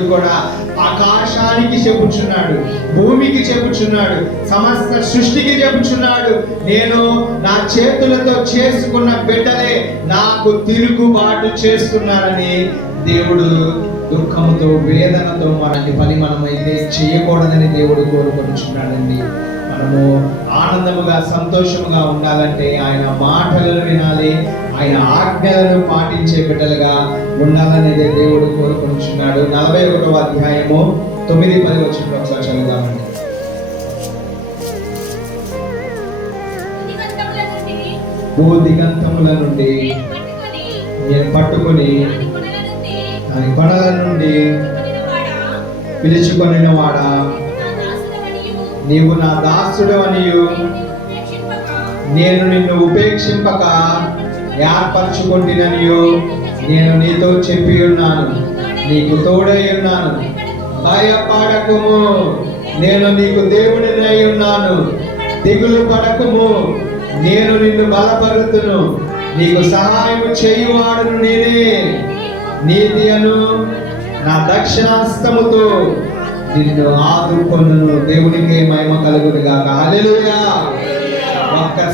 కూడా ఆకాశానికి చెప్పుచున్నాడు భూమికి చెప్పుచున్నాడు సమస్త సృష్టికి చెప్పుచున్నాడు. నేను నా చేతులతో చేసుకున్న బిడ్డలే నాకు తిరుగుబాటు చేస్తున్నారని దేవుడు దుఃఖంతో వేదనతో మనకి పని మనమైతే చేయకూడదని దేవుడు కోరుకొనిచున్నాడండి. మనము ఆనందముగా సంతోషముగా ఉండాలంటే ఆయన మాటలను వినాలి. ఆయన ఆజ్ఞలను పాటించే బిడ్డలుగా ఉండాలనేది దేవుడు కోరుకుంటున్నాడు నలభై ఒకటవ అధ్యాయము తొమ్మిది పది వచ్చిన ఒకసారి చదువుదామండి. భూ దిగంతముల నుండి నేను పట్టుకొని దాని కొనల నుండి పిలుచుకొనిన వాడా నీవు నా నీవు నా దాసుడు అనియు నేను నిన్ను ఉపేక్షింపక, నేను నేను నీతో చెప్పి ఉన్నాను. నీకు తోడై ఉన్నాను. భయపడకుము. నేను నీకు దేవుడినై ఉన్నాను. దిగులు పడకుము. నేను నిన్ను బలపరుతును. నీకు సహాయం చేయువాడును నేనే. నీతి అను నా దక్షిణాస్తముతో నిన్ను ఆదుకొను దేవునికి మహిమ కలుగునుగా హల్లెలూయా.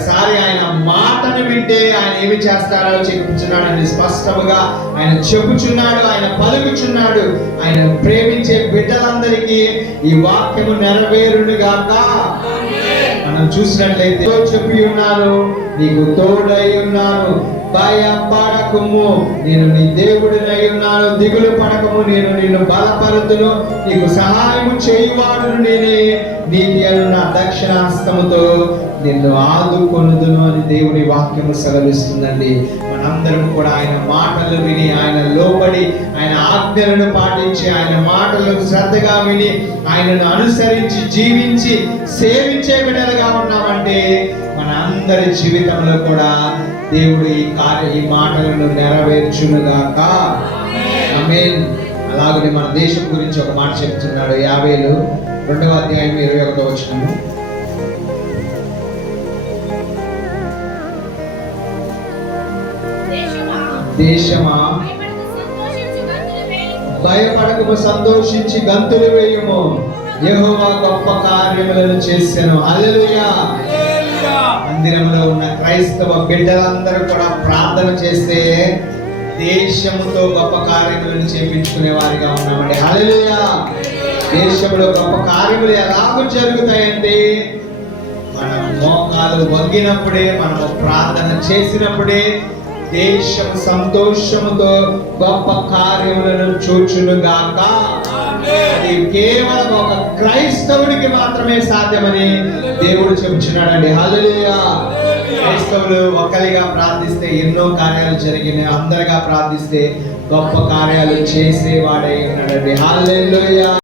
ఒక్కసారి ఆయన మాటను వింటే ఆయన ఏమి చేస్తాడో చెప్పుచున్నాడు స్పష్టముగా ఆయన చెప్పుచున్నాడు ఆయన పలుకుచున్నాడు. ఆయన ప్రేమించే బిడ్డలందరికీ ఈ వాక్యము నెరవేరునుగాక. మనం చూసినట్లయితే చెప్పి ఉన్నాను నీకు తోడై ఉన్నాను. భయపడకము నేను నీ దేవుడినై ఉన్నాను. దిగులు పడకము. నేను నిన్ను బలపరుతును. నీకు సహాయము చేయువాడును నేనే. నీతి అను నా దక్షిణాస్తముతో నిన్ను ఆదుకొనుదును అని దేవుని వాక్యము సెలవిస్తుందండి. మనందరం కూడా ఆయన మాటలు విని ఆయన లోబడి ఆజ్ఞలను పాటించి ఆయన మాటలను శ్రద్ధగా విని ఆయనను అనుసరించి జీవించి సేవించే బిడ్డలుగా ఉన్నామంటే మన అందరి జీవితంలో కూడా దేవుడు ఈ కార్య ఈ మాటలను నెరవేర్చునుగాక. ఆమేన్. అలాగనే మన దేశం గురించి ఒక మాట చెప్తున్నాడు. యాభైలు రెండవ అధ్యాయం ఇరవై ఒకటో వచ్చినాము దేశమా, భయపడకము సంతోషించి గంతులు వేయుము. యెహోవా గొప్ప కార్యములను చేసెను. హల్లెలూయా. మందిరంలో ఉన్న క్రైస్తవ బిడ్డలందరూ కూడా ప్రార్థన చేస్తే దేశముతో గొప్ప కార్యములను చేపించుకునే వారిగా ఉన్నామండి. హల్లెలూయా. దేశంలో గొప్ప కార్యములు ఎలాగో జరుగుతాయంటే మన మోకాలు వంగినప్పుడే మనము ప్రార్థన చేసినప్పుడే దేశం సంతోషముతో గొప్ప కార్యములను చూచునుగాక. అది కేవలం ఒక క్రైస్తవుడికి మాత్రమే సాధ్యమని దేవుడు చెబుతున్నాడండి హల్లెలూయా. క్రైస్తవులు ఒక్కరిగా ప్రార్థిస్తే ఎన్నో కార్యాలు జరిగినాయి. అందరిగా ప్రార్థిస్తే గొప్ప కార్యాలు చేసేవాడై ఉన్నాడండి. హల్లెలూయా.